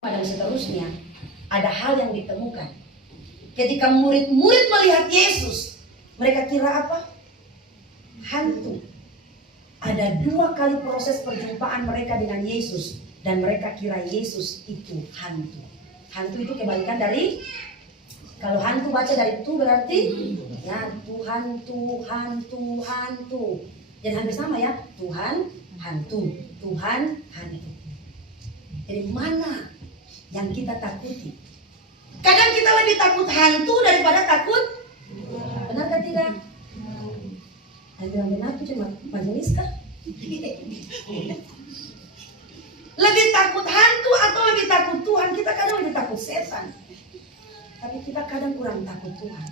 dan seterusnya, ada hal yang ditemukan. Ketika murid-murid melihat Yesus, mereka kira apa? Hantu. Ada 2 kali proses perjumpaan mereka dengan Yesus, dan mereka kira Yesus itu hantu. Hantu itu kebalikan dari, kalau hantu baca dari itu berarti ya Tuhan, Tuhan, Tuhan. Dan hampir sama ya, Tuhan, hantu, Tuhan, hantu. Jadi mana yang kita takuti? Kadang kita lebih takut hantu daripada takut. Benarkah tidak? Yang bilang benar itu cuma majelis kah? Lebih takut hantu atau lebih takut Tuhan? Kita kadang lebih takut setan, tapi kita kadang kurang takut Tuhan.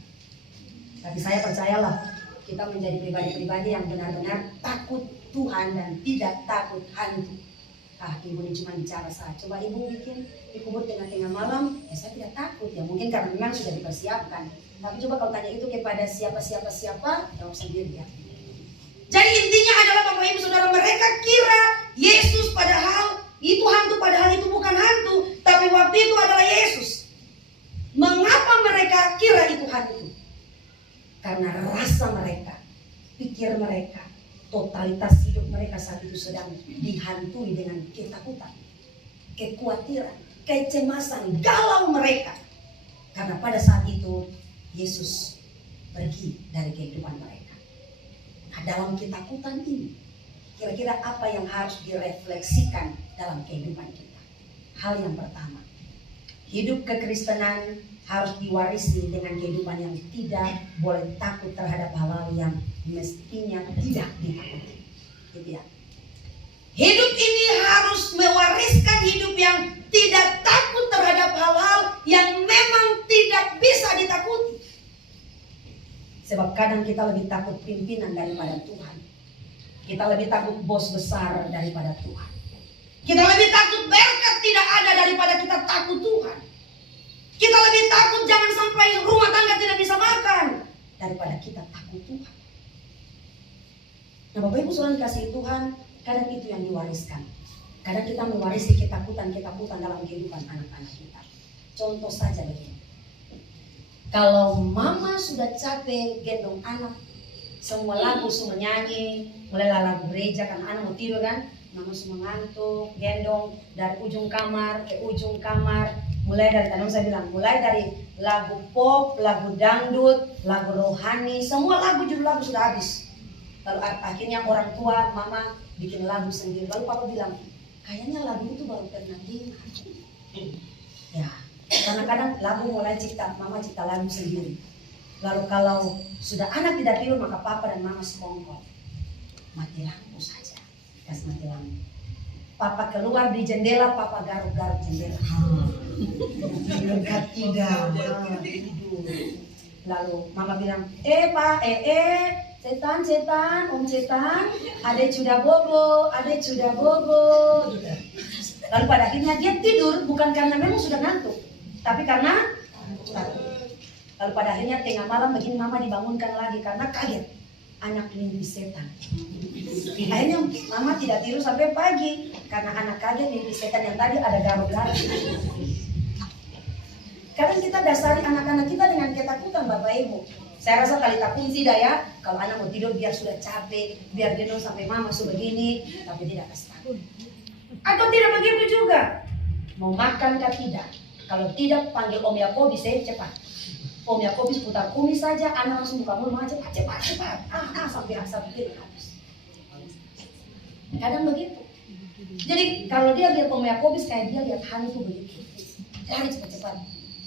Tapi saya percayalah, kita menjadi pribadi-pribadi yang benar-benar takut Tuhan dan tidak takut hantu. Ibu ini cuma bicara saja. Coba ibu bikin dikubur tengah-tengah malam, ya saya tidak takut. Ya mungkin karena memang sudah dipersiapkan. Tapi coba kalau tanya itu kepada siapa, jawab sendiri ya. Jadi intinya adalah Bapak Ibu Saudara, mereka kira Yesus padahal itu hantu, padahal itu bukan hantu, tapi waktu itu adalah Yesus. Mengapa mereka kira itu hantu? Karena rasa mereka, pikir mereka, totalitas hidup mereka saat itu sedang dihantui dengan ketakutan, kekhawatiran, kecemasan, galau mereka. Karena pada saat itu Yesus pergi dari kehidupan mereka. Nah, dalam ketakutan ini, kira-kira apa yang harus direfleksikan dalam kehidupan kita? Hal yang pertama, hidup kekristenan harus diwarisi dengan kehidupan yang tidak boleh takut terhadap hal-hal yang mestinya tidak ditakuti. Gitu ya. Hidup ini harus mewariskan hidup yang tidak takut terhadap hal-hal yang memang tidak bisa ditakuti. Sebab kadang kita lebih takut pimpinan daripada Tuhan. Kita lebih takut bos besar daripada Tuhan. Kita lebih takut berkat tidak ada daripada kita takut Tuhan. Kita lebih takut jangan sampai rumah tangga tidak bisa makan daripada kita takut Tuhan. Nah, Bapak Ibu Saudara kasih Tuhan, kadang itu yang diwariskan. Kadang kita mewarisi ketakutan dalam kehidupan anak-anak kita. Contoh saja begini. Kalau mama sudah capek gendong anak, semua lagu semua nyanyi, mulai lagu gereja kan anak mau tidur kan, mama semua ngantuk, gendong dari ujung kamar ke ujung kamar. Mulai dari tadi saya bilang, mulai dari lagu pop, lagu dangdut, lagu rohani, semua lagu judul lagu sudah habis. Lalu akhirnya orang tua mama bikin lagu sendiri. Lalu papa bilang, kayaknya lagu itu baru pernah dengar. Ya, karena kadang lagu mulai mama cipta lagu sendiri. Lalu kalau sudah anak tidak tidur, maka papa dan mama sekongkol. Mati lampu saja, kasih mati lampu. Papa keluar di jendela, papa garuk-garuk jendela. Tidak. Lalu mama bilang, pak, setan, om setan, adek sudah bobo. Gitu. Lalu pada akhirnya dia tidur bukan karena memang sudah ngantuk, tapi karena takut. Lalu pada akhirnya tengah malam begini mama dibangunkan lagi karena kaget. Anak mimpi setan. Akhirnya mama tidak tidur sampai pagi karena anak kaget mimpi setan yang tadi ada garuk-garuk. Kadang kita dasari anak-anak kita dengan ketakutan Bapak Ibu. Saya rasa tali tapung tidak ya. Kalau anak mau tidur biar sudah capek, biar gendong sampai mama sudah begini, tapi tidak kasih takut. Atau tidak begitu juga. Mau makan kah tidak? Kalau tidak panggil Om Yakobus cepat. Om Yakobus putar kumis saja, anak langsung buka mulut cepat. Sampai asap pikir habis. Kadang begitu. Jadi kalau dia lihat Om Yakobus kayak dia lihat hantu begitu. Lari cepat-cepat,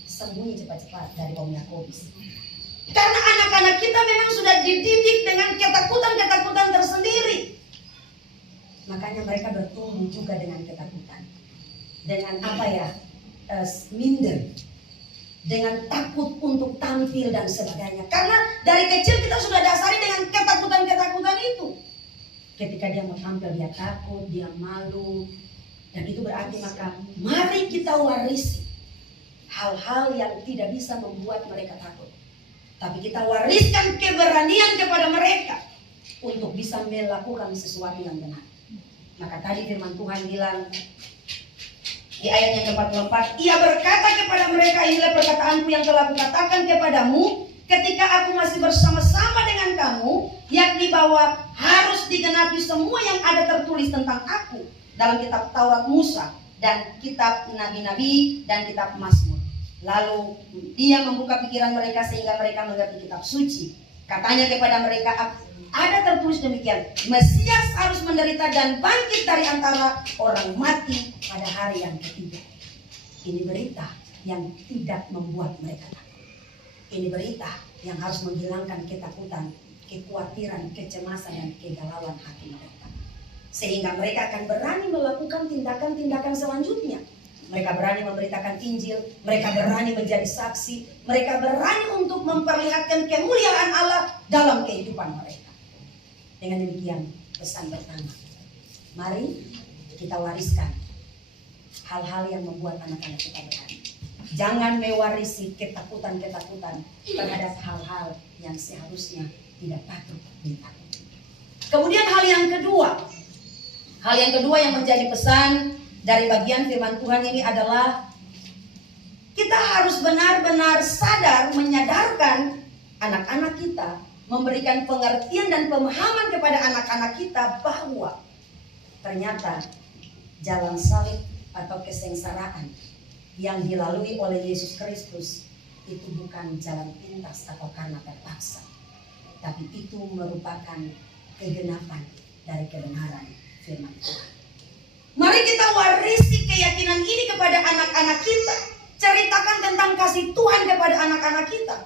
sembunyi cepat-cepat dari Om Yakobus. Karena anak-anak kita memang sudah dididik dengan ketakutan tersendiri. Makanya mereka bertumbuh juga dengan ketakutan. Dengan minder. Dengan takut untuk tampil dan sebagainya. Karena dari kecil kita sudah dasari dengan ketakutan itu. Ketika dia mau tampil dia takut, dia malu. Dan itu berarti maka mari kita warisi hal-hal yang tidak bisa membuat mereka takut. Tapi kita wariskan keberanian kepada mereka untuk bisa melakukan sesuatu yang benar. Maka tadi firman Tuhan bilang, Di ayat yang ke-44, ia berkata kepada mereka, inilah perkataanku yang telah kukatakan kepadamu ketika aku masih bersama-sama dengan kamu, yakni bahwa harus digenapi semua yang ada tertulis tentang aku dalam kitab Taurat Musa dan kitab Nabi-Nabi dan kitab Mazmur. Lalu dia membuka pikiran mereka sehingga mereka mengerti kitab suci. Katanya kepada mereka, ada tertulis demikian, Mesias harus menderita dan bangkit dari antara orang mati pada hari yang ketiga. Ini berita yang tidak membuat mereka takut. Ini berita yang harus menghilangkan ketakutan, kekhawatiran, kecemasan, dan kegalauan hati mereka. Sehingga mereka akan berani melakukan tindakan-tindakan selanjutnya. Mereka berani memberitakan Injil, mereka berani menjadi saksi, mereka berani untuk memperlihatkan kemuliaan Allah dalam kehidupan mereka. Dengan demikian, pesan pertama, mari kita wariskan hal-hal yang membuat anak-anak kita berani. Jangan mewarisi ketakutan-ketakutan terhadap hal-hal yang seharusnya tidak patut ditakuti. Kemudian hal yang kedua yang menjadi pesan dari bagian firman Tuhan ini adalah kita harus benar-benar sadar, menyadarkan anak-anak kita, memberikan pengertian dan pemahaman kepada anak-anak kita bahwa ternyata jalan salib atau kesengsaraan yang dilalui oleh Yesus Kristus itu bukan jalan pintas atau karena terpaksa, tapi itu merupakan kegenapan dari kebenaran firman Tuhan. Mari kita warisi keyakinan ini kepada anak-anak kita. Ceritakan tentang kasih Tuhan kepada anak-anak kita.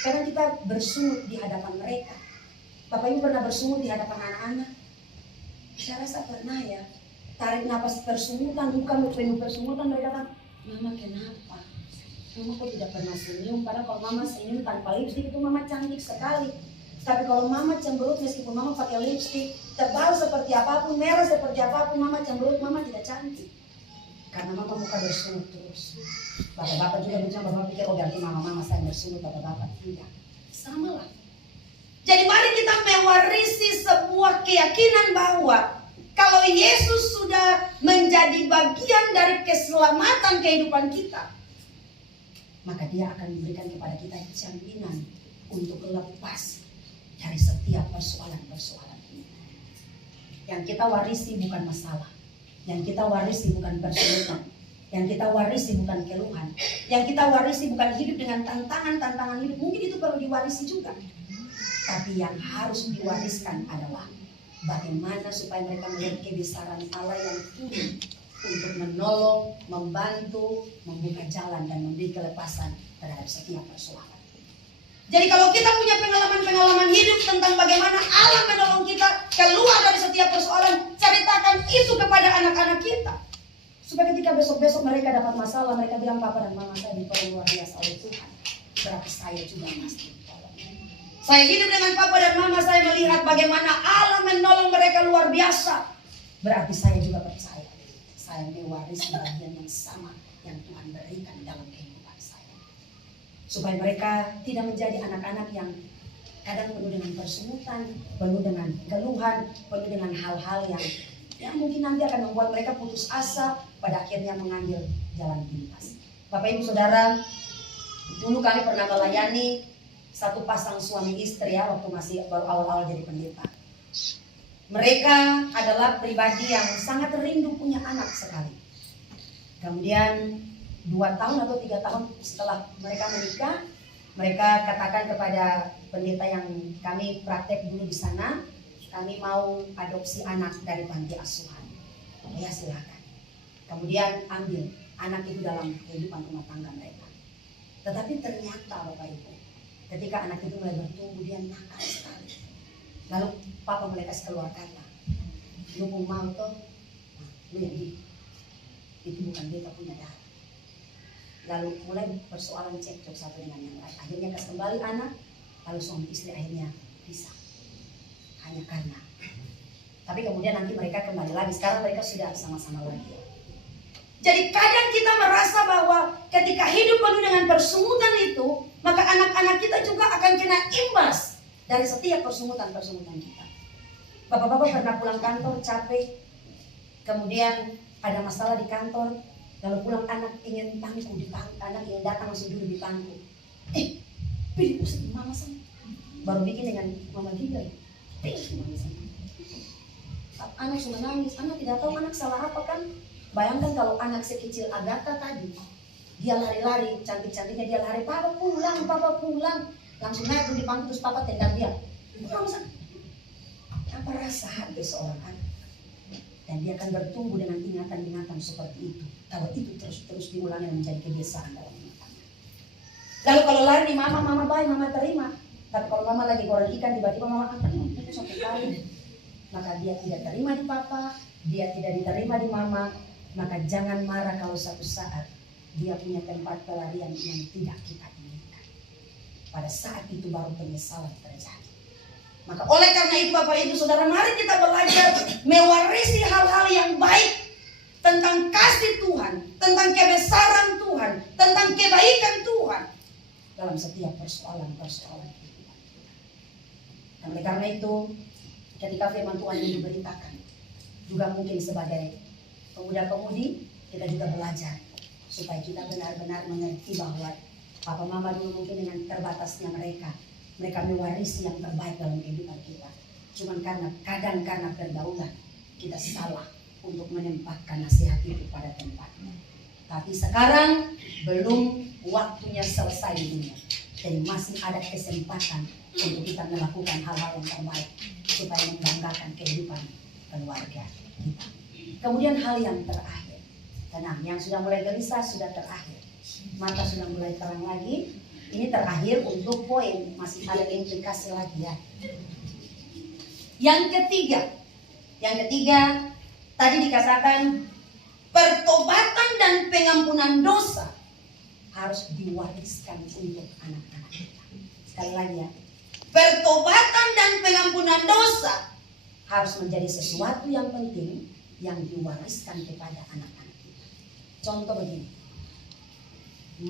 Karena kita bersungut di hadapan mereka. Bapak Ibu pernah bersungut di hadapan anak-anak? Saya rasa pernah ya. Tarik napas tersungutan, bukan penuh tersungutan. Mereka kata, Mama kenapa? Mama kok tidak pernah senyum? Padahal kalau Mama senyum tanpa lipstik itu Mama cantik sekali. Tapi kalau Mama cemberut, meskipun Mama pakai lipstik tebal seperti apapun, merah seperti apapun, Mama cemberut, Mama tidak cantik. Karena Mama muka bersungut terus. Bapak-bapak juga bilang, Bapak pikir, oh ganti Mama saya bersungut, Bapak-bapak tidak. Sama lah. Jadi mari kita mewarisi sebuah keyakinan bahwa kalau Yesus sudah menjadi bagian dari keselamatan kehidupan kita, maka Dia akan memberikan kepada kita jaminan untuk lepas dari setiap persoalan-persoalan ini. Yang kita warisi bukan masalah, yang kita warisi bukan persoalan, yang kita warisi bukan keluhan, yang kita warisi bukan hidup dengan tantangan-tantangan hidup. Mungkin itu perlu diwarisi juga, tapi yang harus diwariskan adalah bagaimana supaya mereka melihat kebesaran Allah yang tinggi untuk menolong, membantu, membuka jalan dan memberi kelepasan terhadap setiap persoalan. Jadi kalau kita punya pengalaman-pengalaman hidup tentang bagaimana Allah menolong kita keluar dari setiap persoalan, ceritakan itu kepada anak-anak kita. Supaya ketika besok-besok mereka dapat masalah, mereka bilang, Papa dan Mama saya ditolong luar biasa oleh Tuhan. Berarti saya juga pasti ditolong. Saya hidup dengan Papa dan Mama saya melihat bagaimana Allah menolong mereka luar biasa. Berarti saya juga percaya. Saya mewarisi bagian yang sama yang Tuhan berikan dalam kehidupan saya. Supaya mereka tidak menjadi anak-anak yang kadang penuh dengan persungutan, penuh dengan keluhan, penuh dengan hal-hal yang mungkin nanti akan membuat mereka putus asa, pada akhirnya mengambil jalan pintas. Bapak Ibu Saudara, dulu kami pernah melayani satu pasang suami istri ya, waktu masih baru awal-awal jadi pendeta. Mereka adalah pribadi yang sangat rindu punya anak sekali. Kemudian 2 tahun atau 3 tahun setelah mereka menikah, mereka katakan kepada pendeta yang kami praktek dulu di sana, kami mau adopsi anak dari panti asuhan. Ya silakan. Kemudian ambil anak itu dalam kehidupan rumah tangga mereka. Tetapi ternyata Bapak Ibu, ketika anak itu mulai bertumbuh, dia nakal sekali. Lalu Papa mulai kasih keluar kata, lu mau toh, lu yang itu bukan beta punya darah. Lalu mulai persoalan cekcok satu dengan yang lain. Akhirnya kasih kembali anak, lalu suami istri akhirnya pisah. Hanya karena. Tapi kemudian nanti mereka kembali lagi. Sekarang mereka sudah sama-sama lagi. Jadi kadang kita merasa bahwa ketika hidup penuh dengan persungutan itu, maka anak-anak kita juga akan kena imbas dari setiap persungutan-persungutan kita. Bapak-bapak pernah pulang kantor capek, kemudian ada masalah di kantor, Lalu pulang anak ingin pangku di pangku, anak ingin datang langsung duduk di pangku. Pilih usah mama sama. Baru bikin dengan mama Gibran. Pilih mama sama. Anak sudah nangis, anak tidak tahu anak salah apa kan. Bayangkan kalau anak sekecil Agatha tadi, dia lari-lari, cantik-cantiknya dia lari, papa pulang. Langsung naik di pangku terus papa tendang dia. Pulang sana. Apa rasa hati seorang anak? Dan dia akan bertumbuh dengan ingatan-ingatan seperti itu. Kalau itu terus diulangi dan menjadi kebiasaan dalam ingatan. Lalu kalau lari di mama baik, mama terima. Tapi kalau mama lagi goreng ikan, tiba-tiba mama angkat itu satu kali. Maka dia tidak terima di papa, dia tidak diterima di mama. Maka jangan marah kalau suatu saat dia punya tempat pelarian yang tidak kita inginkan. Pada saat itu baru penyesalan terjadi. Maka oleh karena itu Bapak Ibu Saudara, mari kita belajar mewarisi hal-hal yang baik tentang kasih Tuhan, tentang kebesaran Tuhan, tentang kebaikan Tuhan dalam setiap persoalan-persoalan kehidupan. Dan oleh karena itu, ketika firman Tuhan ini diberitakan, juga mungkin sebagai pemuda-pemudi kita juga belajar supaya kita benar-benar mengerti bahwa papa mama dulu mungkin dengan terbatasnya mereka mewarisi yang terbaik dalam kehidupan kita. Cuman karena pergaulan kita salah untuk menempatkan nasihat itu pada tempatnya. Tapi sekarang belum waktunya selesai di dunia. Jadi masih ada kesempatan untuk kita melakukan hal-hal yang terbaik supaya membanggakan kehidupan keluarga kita. Kemudian hal yang terakhir, tenang, yang sudah mulai gelisah sudah terakhir, mata sudah mulai terang lagi. Ini terakhir untuk poin, masih ada implikasi lagi ya. Yang ketiga, tadi dikatakan pertobatan dan pengampunan dosa harus diwariskan untuk anak-anak kita. Sekali lagi ya, pertobatan dan pengampunan dosa harus menjadi sesuatu yang penting yang diwariskan kepada anak-anak kita. Contoh begini,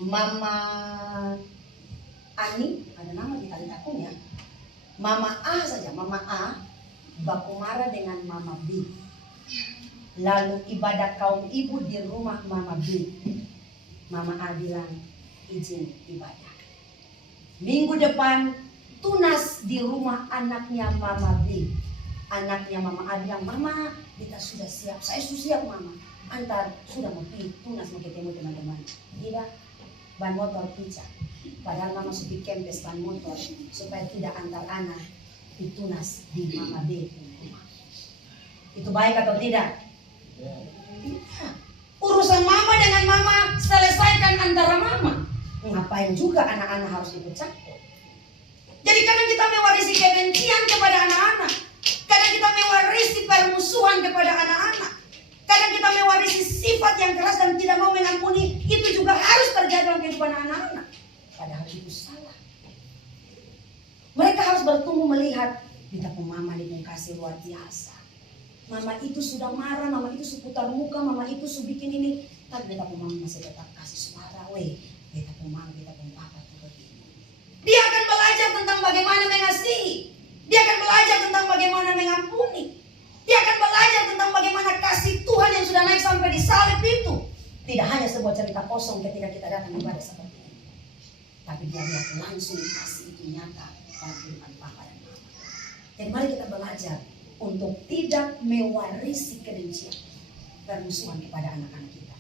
Mama Ani, ada nama di kali takung ya, Mama A saja, Mama A baku marah dengan Mama B. Lalu ibadah kaum ibu di rumah Mama B. Mama A bilang izin ibadah. Minggu depan tunas di rumah anaknya Mama B. Anaknya Mama A bilang, Mama kita sudah siap, saya sudah siap Mama. Antar sudah mau pergi tunas mau ketemu teman-teman. Tidak, ban motor pecah. Padahal Mama sudah kempes ban motor supaya tidak antar anak ditunas di Mama B rumah. Itu baik atau tidak? Tidak. Urusan Mama dengan Mama selesaikan antara Mama. Ngapain juga anak-anak harus ikut campur? Jadi kadang kita mewarisi kebencian kepada anak-anak. Kadang kita mewarisi permusuhan kepada anak-anak. Kadang kita mewarisi sifat yang keras dan tidak mau mengampuni. Itu juga harus terjadi dalam kehidupan anak-anak. Padahal itu salah. Mereka harus bertumbuh melihat, kita pun mama dikasih luar biasa. Mama itu sudah marah, mama itu seputar muka, mama itu bikin ini. Tapi kita pun mama masih tetap kasih suara, kita pun mama, kita pun papa itu begini. Dia akan belajar tentang bagaimana mengasihi. Dia akan belajar tentang bagaimana mengampuni. Dia akan belajar tentang bagaimana kasih Tuhan yang sudah naik sampai di salib itu. Tidak hanya sebuah cerita kosong ketika kita datang ibadah seperti ini. Tapi dia lihat langsung kasih itu nyata dalam kehidupan papa dan mama. Jadi mari kita belajar untuk tidak mewarisi kebencian, permusuhan kepada anak-anak kita.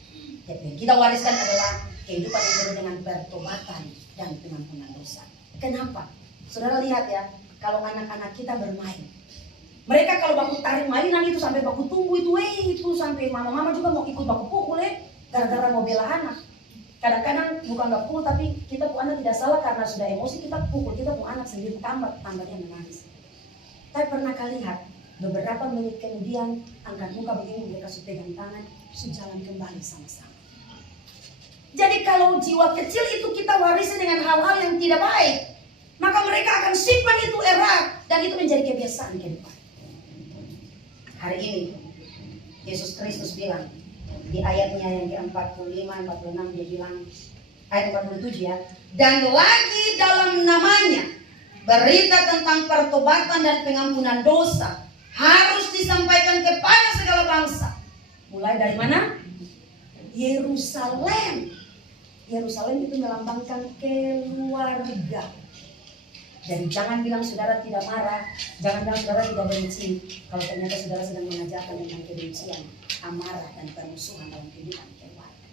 Jadi yang kita wariskan adalah kehidupan yang penuh dengan pertobatan dan pengampunan dosa. Kenapa? Saudara lihat ya, kalau anak-anak kita bermain, mereka kalau baku tarik mainan itu sampai baku tunggu itu sampai mama-mama juga mau ikut baku pukul gara-gara mau bela anak. Kadang-kadang bukan gak pukul, tapi kita pun anak tidak salah karena sudah emosi kita pukul, kita pun anak sendiri tambahnya menangis. Tapi pernah kali lihat beberapa menit kemudian angkat muka begini, mereka sudah pegang tangan, sudah jalan kembali sama-sama. Jadi kalau jiwa kecil itu kita warisi dengan hal-hal yang tidak baik, maka mereka akan simpan itu erat dan itu menjadi kebiasaan kehidupan. Hari ini Yesus Kristus bilang di ayatnya yang ke-45, 46 dia bilang, ayat 47 ya, dan lagi dalam namanya berita tentang pertobatan dan pengampunan dosa harus disampaikan kepada segala bangsa. Mulai dari mana? Yerusalem. Yerusalem itu melambangkan keluarga. Jadi jangan bilang saudara tidak marah, jangan bilang saudara tidak benci, kalau ternyata saudara sedang mengajarkan tentang kebencian, amarah dan permusuhan dalam kehidupan keluarga.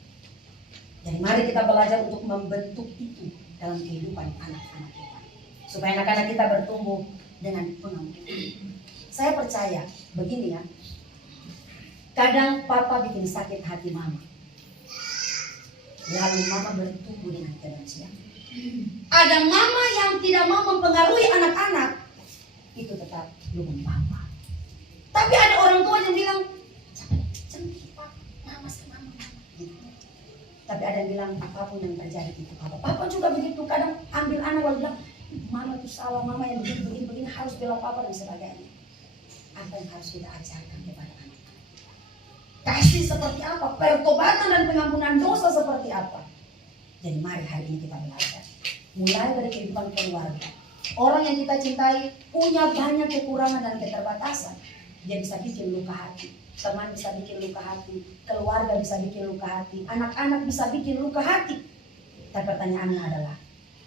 Jadi mari kita belajar untuk membentuk itu dalam kehidupan anak-anak kita, supaya anak-anak kita bertumbuh dengan pengampunan. Saya percaya begini ya, kadang papa bikin sakit hati mama, lalu mama bertumbuh dengan kebencian. Ada mama yang tidak mau mempengaruhi anak-anak, itu tetap dukung papa. Tapi ada orang tua yang bilang, jangan pak, mama sama mama. Gitu. Tapi ada yang bilang apapun yang terjadi itu papa. Papa juga begitu, kadang ambil anak lalu bilang, mama itu salah, mama yang begini harus bela papa dan sebagainya. Apa yang harus kita ajarkan kepada anak-anak? Kasih seperti apa? Pertobatan dan pengampunan dosa seperti apa? Jadi mari hari ini kita belajar. Mulai dari kehidupan keluarga. Orang yang kita cintai punya banyak kekurangan dan keterbatasan. Dia bisa bikin luka hati. Teman bisa bikin luka hati. Keluarga bisa bikin luka hati. Anak-anak bisa bikin luka hati. Tapi pertanyaannya adalah,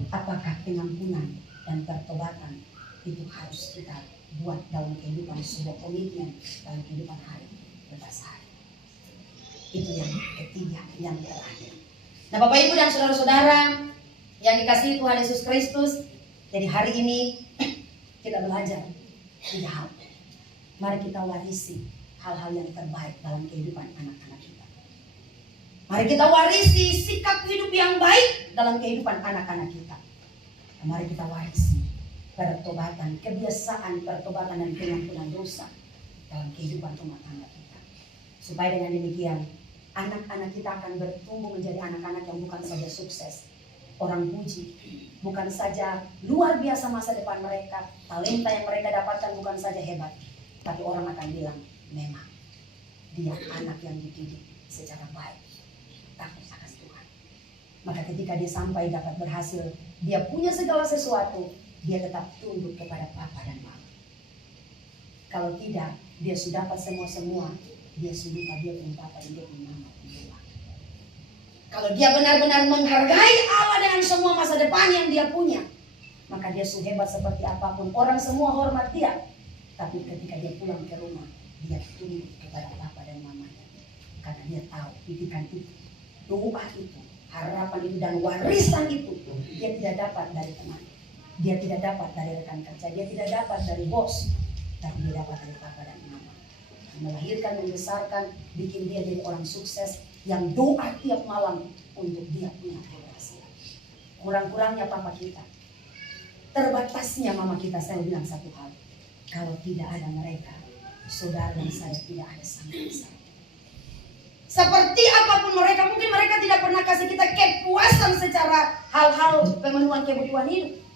apakah pengampunan dan pertobatan itu harus kita buat dalam kehidupan, sebuah komitmen dalam kehidupan hari bersehari. Itu yang ketiga, yang terakhir. Nah Bapak Ibu dan saudara-saudara yang dikasihi Tuhan Yesus Kristus, jadi hari ini kita belajar 3 hal. Mari kita warisi hal-hal yang terbaik dalam kehidupan anak-anak kita. Mari kita warisi sikap hidup yang baik dalam kehidupan anak-anak kita. Nah, mari kita warisi pertobatan, kebiasaan pertobatan dan pengampunan dosa dalam kehidupan rumah tangga kita. Supaya dengan demikian anak-anak kita akan bertumbuh menjadi anak-anak yang bukan saja sukses, orang puji, bukan saja luar biasa masa depan mereka, talenta yang mereka dapatkan bukan saja hebat, tapi orang akan bilang memang dia anak yang dididik secara baik, takut akan Tuhan. Maka ketika dia sampai dapat berhasil, dia punya segala sesuatu, dia tetap tunduk kepada papa dan mama. Kalau tidak, dia sudah dapat semua, dia sudah lupa dia punya papa dan dia punya mama. Kalau dia benar-benar menghargai Allah dengan semua masa depan yang dia punya, maka dia sudah hebat seperti apapun. Orang semua hormat dia. Tapi ketika dia pulang ke rumah, dia tunduk kepada papa dan mamanya. Karena dia tahu didikan itu, doa itu, harapan itu, dan warisan itu, dia tidak dapat dari teman. Dia tidak dapat dari rekan kerja. Dia tidak dapat dari bos. Tapi dia dapat dari papa dan mama. Melahirkan, membesarkan, bikin dia jadi orang sukses yang doa tiap malam untuk dia punya keberhasilan. Kurang-kurangnya papa kita, terbatasnya mama kita, saya bilang satu hal, kalau tidak ada mereka, saudara dan saya tidak ada sampai saya. Seperti apapun mereka, mungkin mereka tidak pernah kasih kita kepuasan secara hal-hal pemenuhan kebutuhan hidup.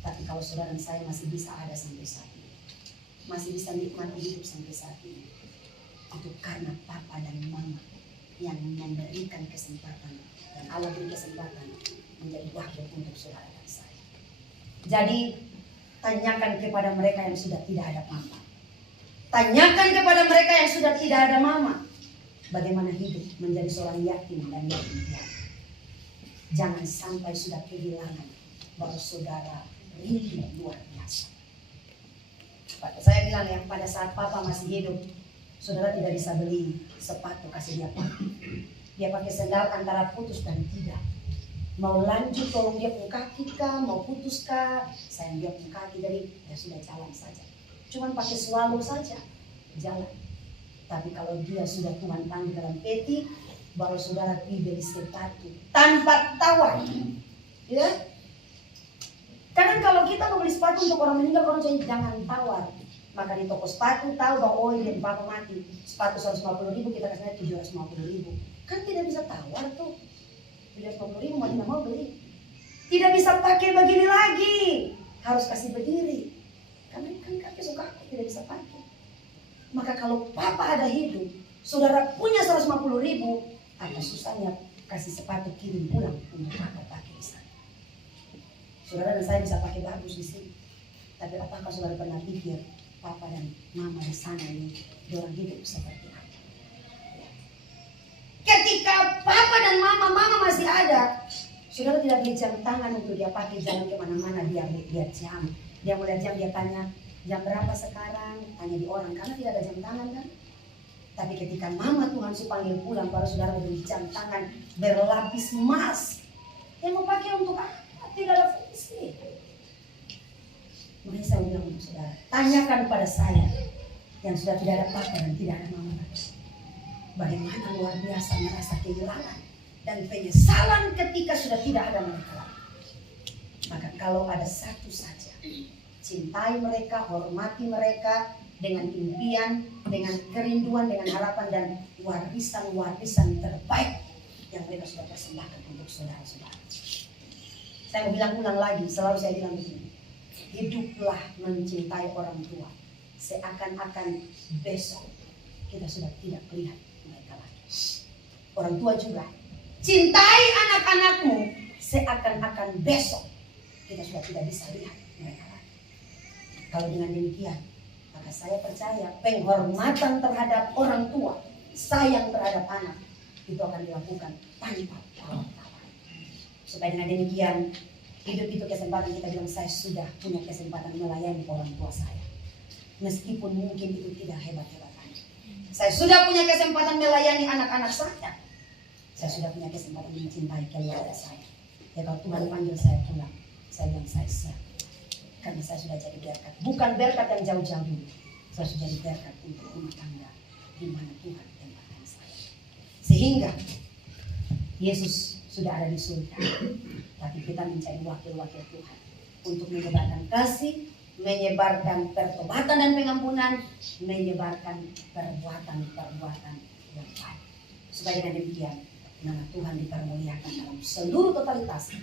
Tapi kalau saudara dan saya masih bisa ada sampai saat ini, masih bisa nikmati hidup sampai saat ini, itu karena papa dan mama yang memberikan kesempatan, dan Allah beri kesempatan menjadi wakil untuk saudara dan saya. Jadi tanyakan kepada mereka yang sudah tidak ada papa, tanyakan kepada mereka yang sudah tidak ada mama, bagaimana hidup menjadi seorang yatim dan yatim piatu. Jangan sampai sudah kehilangan bahwa saudara rindu luar biasa. Saya bilang yang pada saat papa masih hidup, saudara tidak bisa beli sepatu kasih dia pakai. Dia pakai sendal antara putus dan tidak. Mau lanjut tolong dia punya kaki kah, mau putus kah, sayang dia punya kaki, jadi ya sudah jalan saja. Cuman pakai swallow saja, jalan. Tapi kalau dia sudah Tuhan panggil dalam peti, baru saudara pergi beli sepatu tanpa tawar. Ya? Kadang kalau kita mau beli sepatu untuk orang meninggal, orang jangan tawar. Maka di toko sepatu tahu bahwa oh ini papa mati, sepatu 150.000 kita kasihnya 750.000. Kan tidak bisa tawar tuh. 750.000 mau tidak mau beli. Tidak bisa pakai begini lagi, harus kasih berdiri. Karena kan kaki suka aku tidak bisa pakai. Maka kalau papa ada hidup, saudara punya 150.000, apa susahnya kasih sepatu kirim pulang untuk papa pakai di sana. Saudara dan saya bisa pakai bagus di sini. Tapi apakah saudara pernah pikir papa dan mama di sana ini orang hidup seperti apa? Ketika papa dan mama masih ada, saudara tidak beli jam tangan untuk dia pakai jalan kemana-mana. Dia lihat jam, dia melihat jam, dia tanya jam berapa sekarang, tanya di orang karena tidak ada jam tangan kan. Tapi ketika mama Tuhan panggil pulang, baru saudara beli jam tangan berlapis emas. Dia mau pakai untuk apa? Tidak ada fungsi. Makanya saya bilang untuk saudara, tanyakan pada saya yang sudah tidak ada papa dan tidak ada mama lagi, bagaimana luar biasa merasa kehilangan dan penyesalan ketika sudah tidak ada mereka lagi. Maka kalau ada satu saja, cintai mereka, hormati mereka dengan impian, dengan kerinduan, dengan harapan dan warisan-warisan terbaik yang mereka sudah persembahkan untuk saudara-saudara. Saya mau ulang lagi, selalu saya bilang begini, hiduplah mencintai orang tua seakan-akan besok kita sudah tidak melihat mereka lagi. Orang tua juga, cintai anak-anakmu seakan-akan besok kita sudah tidak bisa lihat mereka lagi. Kalau dengan demikian, maka saya percaya penghormatan terhadap orang tua, sayang terhadap anak, itu akan dilakukan tanpa tawar-tawar. Supaya dengan demikian, hidup itu kesempatan kita bilang, saya sudah punya kesempatan melayani orang tua saya. Meskipun mungkin itu tidak hebat-hebat. Saya sudah punya kesempatan melayani anak-anak saya. Saya sudah punya kesempatan mencintai keluarga saya. Ya kalau Tuhan panggil saya pulang, saya bilang saya siap. Karena saya sudah jadi berkat. Bukan berkat yang jauh-jauh dulu. Saya sudah jadi berkat untuk rumah tangga di mana Tuhan tempatkan saya. Sehingga Yesus sudah ada di surga. Tapi kita mencari wakil-wakil Tuhan untuk menyebarkan kasih, menyebarkan pertobatan dan pengampunan, menyebarkan perbuatan-perbuatan yang baik. Supaya dengan demikian nama Tuhan dipermuliakan dalam seluruh totalitas